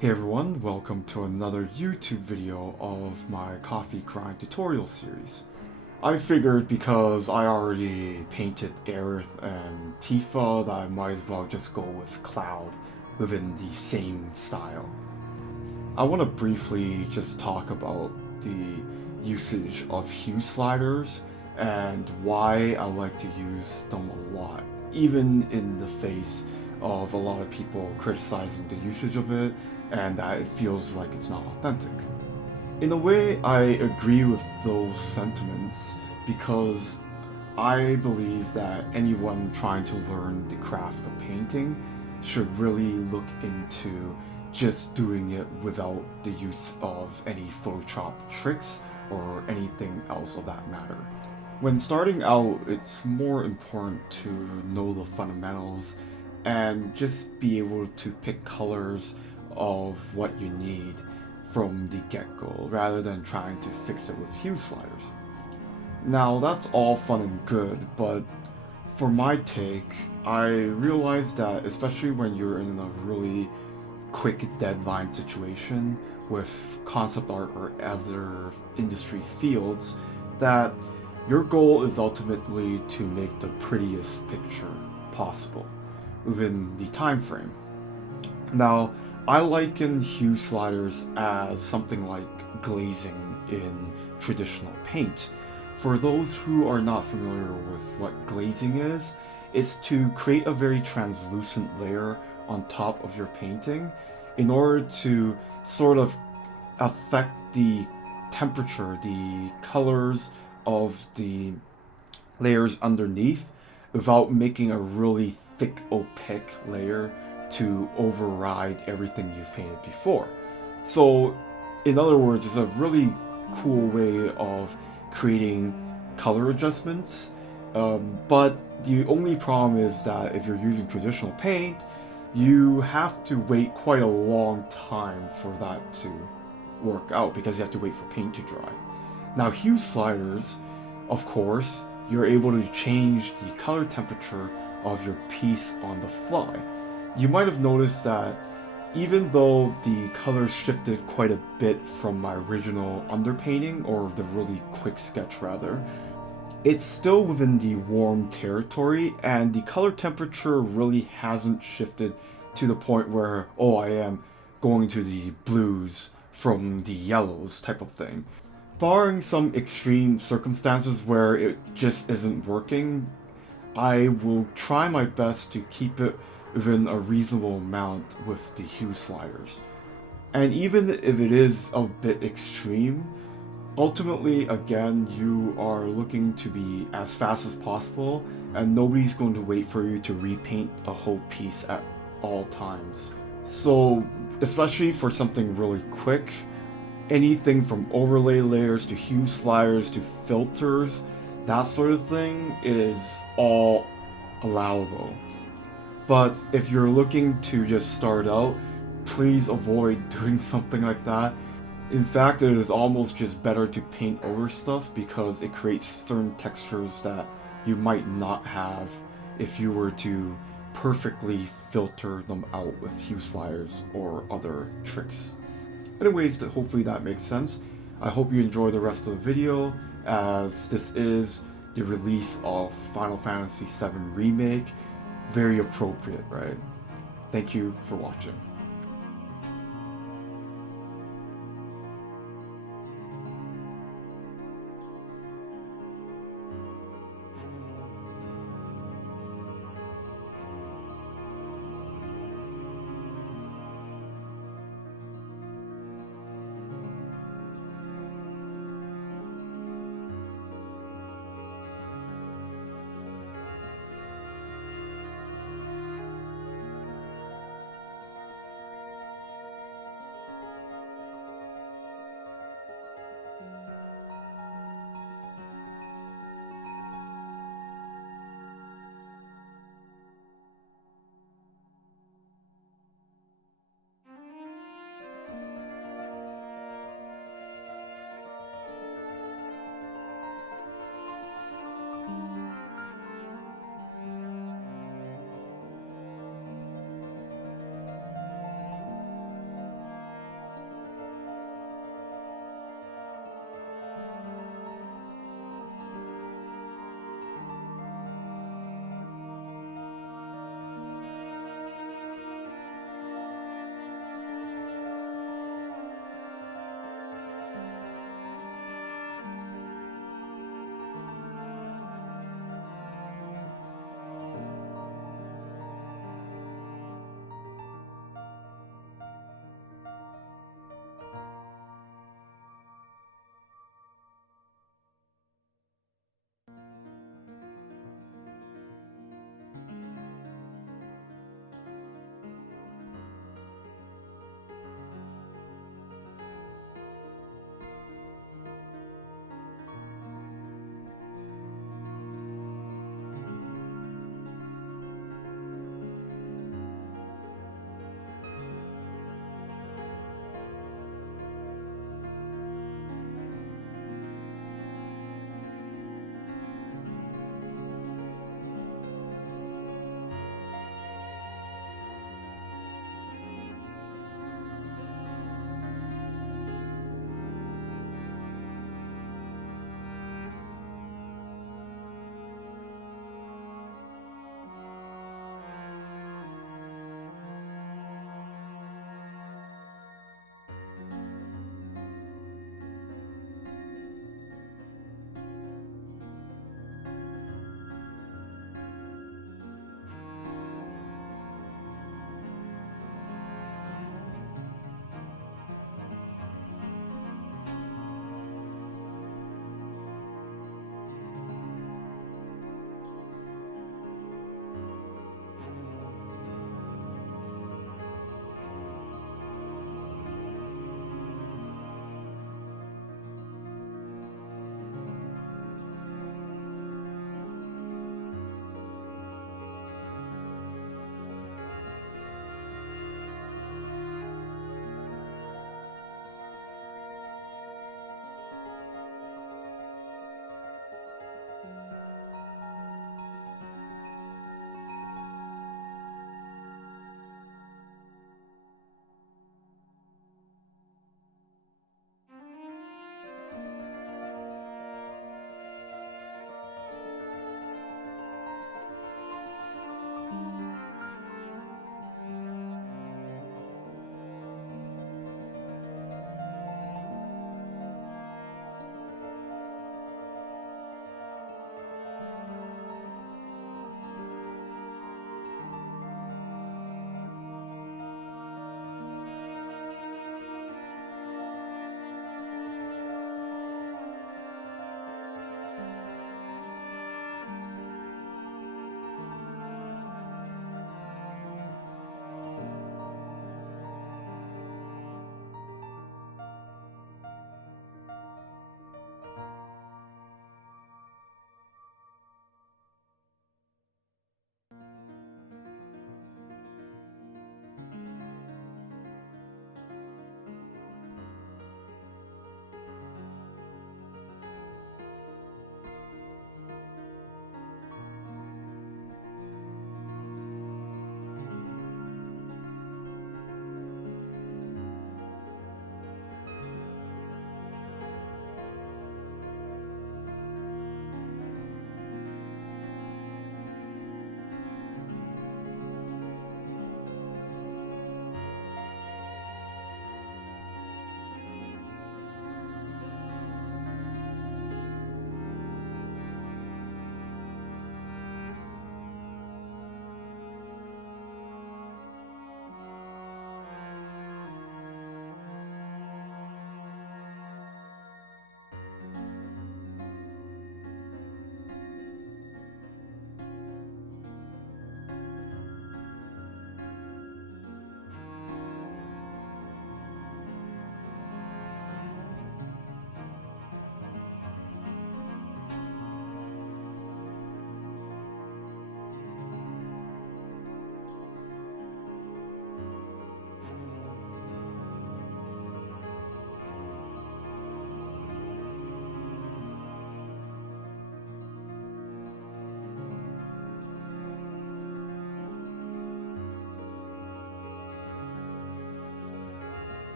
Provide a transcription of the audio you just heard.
Hey everyone, welcome to another YouTube video of my coffee grind tutorial series. I figured because I already painted Aerith and Tifa that I might as well just go with Cloud within the same style. I want to briefly just talk about the usage of hue sliders and why I like to use them a lot, even in the face of a lot of people criticizing the usage of it and that it feels like it's not authentic. In a way, I agree with those sentiments because I believe that anyone trying to learn the craft of painting should really look into just doing it without the use of any Photoshop tricks or anything else of that matter. When starting out, it's more important to know the fundamentals and just be able to pick colors of what you need from the get-go rather than trying to fix it with hue sliders. Now that's all fun and good, but for my take, I realized that especially when you're in a really quick deadline situation with concept art or other industry fields, that your goal is ultimately to make the prettiest picture possible within the time frame. Now, I liken hue sliders as something like glazing in traditional paint. For those who are not familiar with what glazing is, it's to create a very translucent layer on top of your painting in order to sort of affect the temperature, the colors of the layers underneath without making a really thick opaque layer to override everything you've painted before. So in other words, it's a really cool way of creating color adjustments, but the only problem is that if you're using traditional paint, you have to wait quite a long time for that to work out because you have to wait for paint to dry. Now hue sliders, of course, you're able to change the color temperature of your piece on the fly. You might have noticed that even though the colors shifted quite a bit from my original underpainting, or the really quick sketch rather, it's still within the warm territory and the color temperature really hasn't shifted to the point where, oh, I am going to the blues from the yellows type of thing. Barring some extreme circumstances where it just isn't working, I will try my best to keep it within a reasonable amount with the hue sliders. And even if it is a bit extreme, ultimately, again, you are looking to be as fast as possible, and nobody's going to wait for you to repaint a whole piece at all times. So, especially for something really quick, anything from overlay layers to hue sliders to filters, that sort of thing is all allowable. But if you're looking to just start out, please avoid doing something like that. In fact, it is almost just better to paint over stuff because it creates certain textures that you might not have if you were to perfectly filter them out with hue sliders or other tricks. Anyways, hopefully that makes sense. I hope you enjoy the rest of the video, as this is the release of Final Fantasy VII Remake. Very appropriate, right? Thank you for watching.